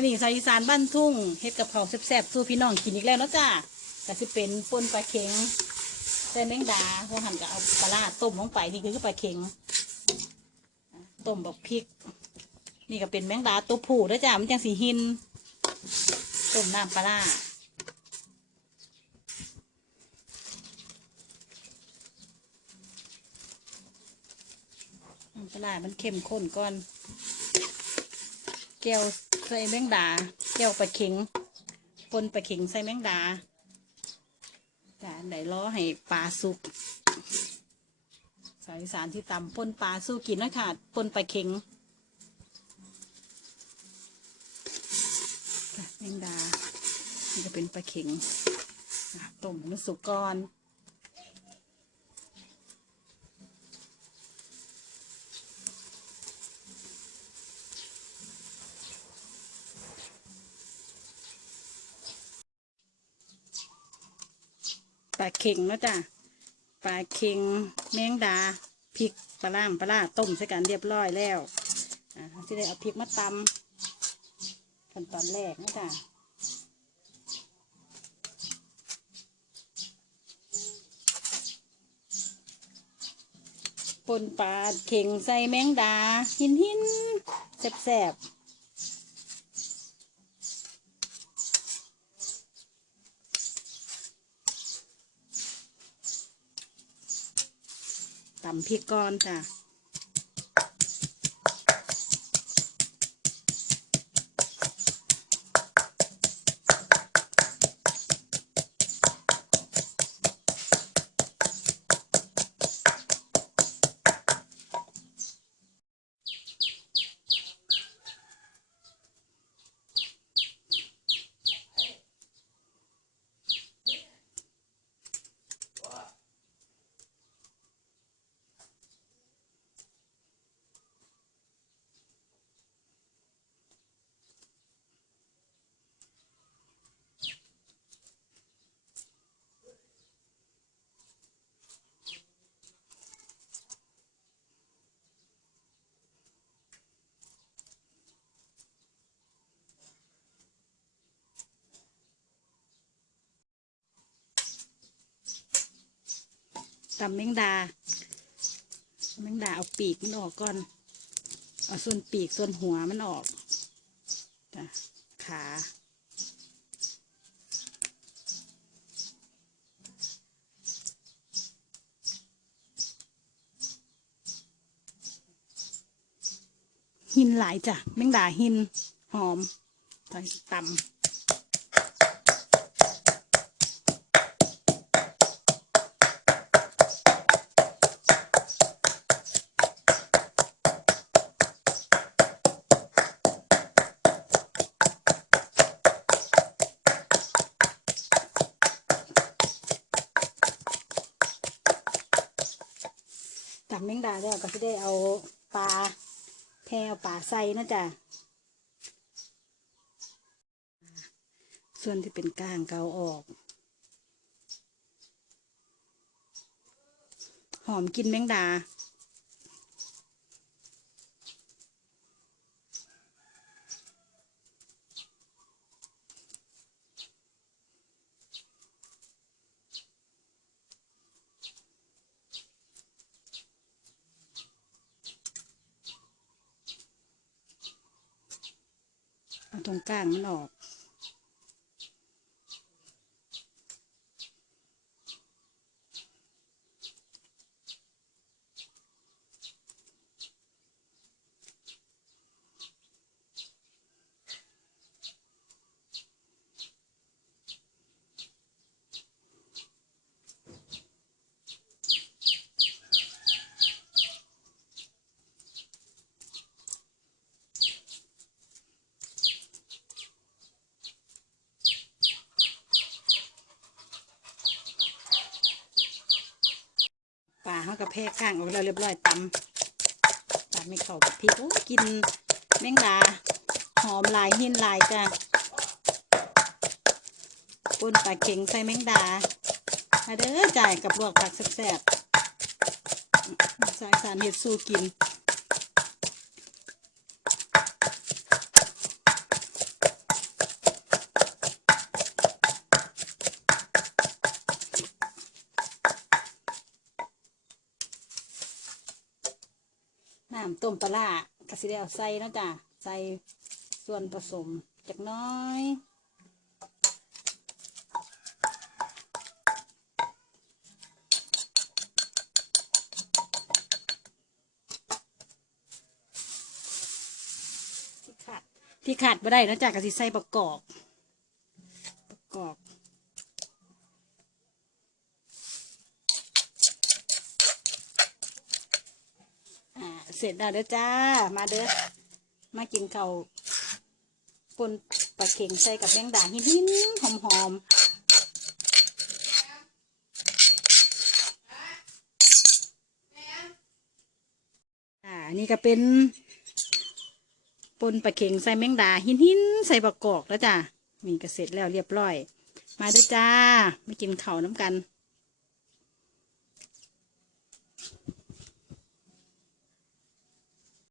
มื่อนี้สายอีสานบ้านทุ่งเฮ็ดกับข้าแซ่บๆสู้พี่น้องกินอีกแล้วเนาะจ้าก็สิเป็นป่นปลาเค็งใส่แมงดาพวกหั่นก็เอาปลาร้าต้มลงไปนี่คือปลาเค็งต้มบักพริก นี่ก็เป็นแมงดาตัวผู้เด้อจ้ามันจังสีหินต้มน้ำปลาร้าปลาร้ามันเข้มข้นก่อน แก้ว ใส่แมงดาแก้วปลาเข็งปนปลาเข็งใส่แมงดาจ้ะไหนล้อให้ปลาสุกสายสารที่ต่ำปนปลาสู้กินนะค่ะปนปลาเข็งจ้ะแมงดา นี่ก็เป็นปลาเข็งต้มให้มันสุกก่อน เค็งเนาะจ้ะปลาเค็งแมงดาพริกปลาล่ามปลาล่าต้มใส่กันเรียบร้อยแล้วอ่าที่ได้เอาพริกมาตำขั้นตอนแรกเนาะจ้ะปนปลาเค็งใส่แมงดาหินหินแซ่บแซ่บๆ ตำพริกก่อนจ้ะ ตำแมงดาแมงดาเอาปีกมันออกก่อน เอาส่วนปีกส่วนหัวมันออกจ้ะขาหินหลายจ้ะแมงดาหินหอมใส่ตำ ตำแมงดาแล้วก็จะได้เอาปลาแพรเอาปลาใส่นะจ๊ะส่วนที่เป็นก้างเกาออกหอมกินแมงดา ตรงกลางมันออก ปลา เขากับแพร่ข้างออกแล้วเรียบร้อยตำตำไม่เข้ากับพริกโอ้กินแมงดาหอมลายหินลายจ้ะปนปลาเข็งใส่แมงดามาเด้อจ่ายกับลวกผักแซ่บๆสายสารเห็ดสู้กิน ต้มปลากระสิได้เอาใส่นะจ้ะใส่ส่วนผสมจักน้อย ที่ขาดที่ขาดไม่ได้นะจ้ะกระสิใส่ประกอบประกอบ อ่า เสร็จแล้วเด้อจ้า มาเด้อ มากินเข้าปนปลาเข็งใส่กับแมงดาหินหินหอมหอมอ่านี่ก็เป็นปนปลาเข็งใส่แมงดาหินหินใส่ประกอบแล้วจ้านี่ก็เสร็จแล้วเรียบร้อย มาเด้อจ้า มากินเข้าน้ำกัน